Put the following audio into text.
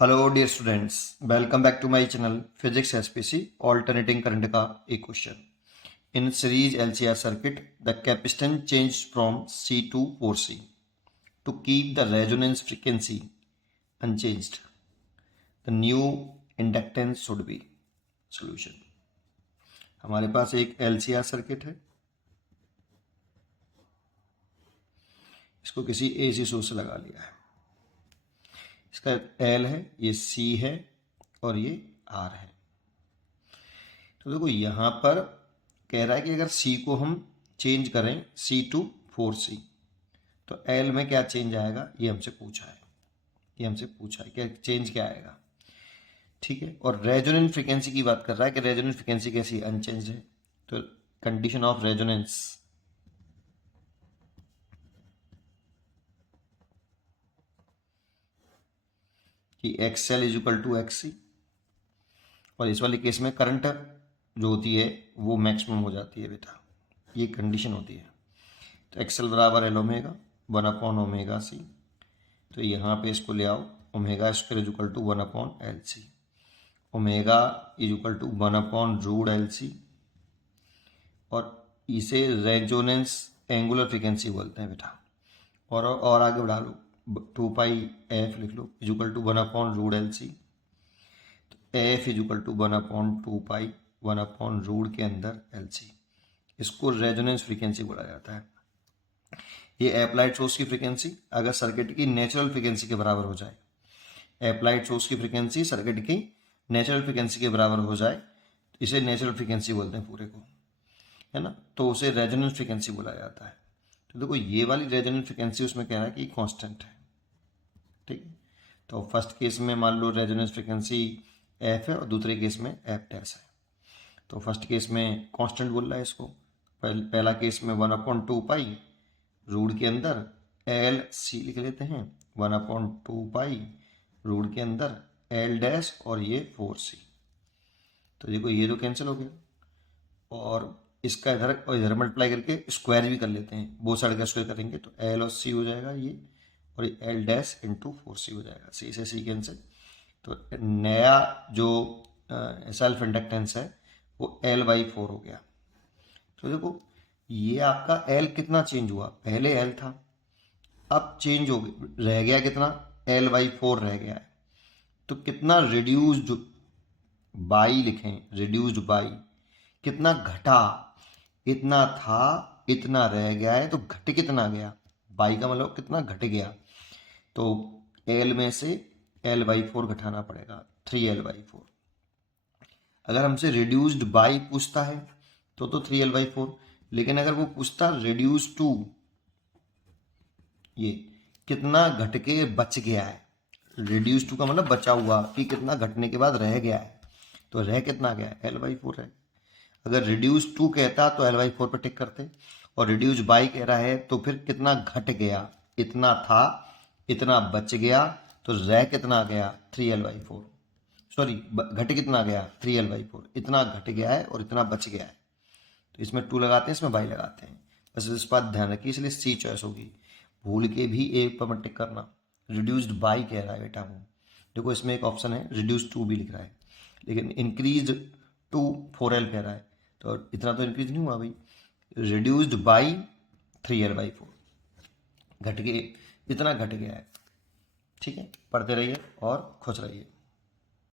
Hello dear students, welcome back to my channel physics SPC alternating current का एक question. In series LCR circuit the capacitance change from C to 4C to keep the resonance frequency unchanged. The new inductance should be. Solution. हमारे पास एक LCR circuit है, इसको किसी AC source से लगा लिया है। इसका एल है, ये सी है और ये आर है। तो देखो यहाँ पर कह रहा है कि अगर सी को हम चेंज करें सी टू 4C तो एल में क्या चेंज आएगा, ये हमसे पूछा है कि चेंज क्या आएगा। ठीक है, और रेजोनेंस फ्रीक्वेंसी की बात कर रहा है कि रेजोनेंस फ्रीक्वेंसी कैसी अनचेंज है। तो कंडीशन ऑफ रेजोनेंस कि X L is equal to X C, और इस वाले केस में करंट जो होती है वो मैक्सिमम हो जाती है बेटा, ये कंडीशन होती है। तो एक्सएल बराबर एल ओमेगा 1/ओमेगा सी। तो यहाँ पे इसको ले आओ, omega square is equal to 1/LC, omega is equal to 1/√LC, और इसे रेजोनेंस एंगुलर फ्रीक्वेंसी बोलते हैं बेटा। और आगे बढ़ा लो, 2πf लिख लो इज इक्वल टू 1/√LC। तो एफ इज इक्वल टू 1/2π 1/√ के अंदर LC। इसको रेजोनेंस फ्रीक्वेंसी बोला जाता है। ये अप्लाइड सोर्स की फ्रीक्वेंसी अगर सर्किट की नेचुरल फ्रीक्वेंसी के बराबर हो जाए, अप्लाइड सोर्स की फ्रीक्वेंसी सर्किट की नेचुरल फ्रीक्वेंसी के बराबर हो जाए, इसे नेचुरल फ्रीक्वेंसी बोलते हैं पूरे को, है ना। तो उसे रेजोनेंस फ्रीक्वेंसी बोला जाता है। तो देखो ये वाली रेजोनेंस फ्रीक्वेंसी उसमें कह रहा है कि कांस्टेंट है। ठीक है, तो फर्स्ट केस में मान लो रेजोनेंस फ्रीक्वेंसी एफ है और दूसरे केस में एफ डैश है। तो फर्स्ट केस में कांस्टेंट बोल रहा है इसको, पहला केस में 1/2π रूट के अंदर एल सी लिख लेते हैं, 1/2π रूट के अंदर एल डैश और ये 4C। तो देखो ये तो कैंसिल हो गया, और इसका इधर और इधर मल्टीप्लाई करके स्क्वायर भी कर लेते हैं, बोथ साइड का स्क्वायर करेंगे तो एल और सी हो जाएगा ये, और ये एल डैश इंटू 4C हो जाएगा। सी से सी कैंसिल। तो नया जो सेल्फ इंडक्टेंस है वो L/4 हो गया। तो देखो ये आपका L कितना चेंज हुआ, पहले L था, अब चेंज हो गया, रह गया कितना, L/4 रह गया है। तो कितना रिड्यूस्ड बाई लिखें, रिड्यूस्ड बाई कितना घटा, इतना था इतना रह गया है, तो घट कितना गया, बाई का मतलब कितना घट गया। तो L में से L/4 घटाना पड़ेगा, 3L/4। अगर हमसे रिड्यूस्ड बाई पूछता है तो 3L/4, लेकिन अगर वो पूछता रिड्यूस टू, ये कितना घट के बच गया है, रिड्यूस टू का मतलब बचा हुआ, कि कितना घटने के बाद रह गया है, तो रह कितना गया है, L/4 है। अगर रिड्यूस टू कहता तो L/4 पर टिक करते, और रिड्यूस बाई कह रहा है तो फिर कितना घट गया, इतना था इतना बच गया, तो रह कितना गया 3L/4, सॉरी घट कितना गया 3L/4, इतना घट गया है और इतना बच गया है। तो इसमें 2 लगाते हैं, इसमें बाई लगाते हैं, बस इस बात ध्यान रखिए, इसलिए सी चॉइस होगी। भूल के भी ए पर मत टिक करना। रिड्यूस्ड बाई कह रहा है बेटा वो, देखो इसमें एक ऑप्शन है रिड्यूस टू भी लिख रहा है, लेकिन इंक्रीज टू 4L कह रहा है, तो इतना तो इंक्रीज नहीं हुआ भाई। रिड्यूस्ड बाई 3L/4, घट के इतना घट गया है। ठीक है, पढ़ते रहिए और खुश रहिए।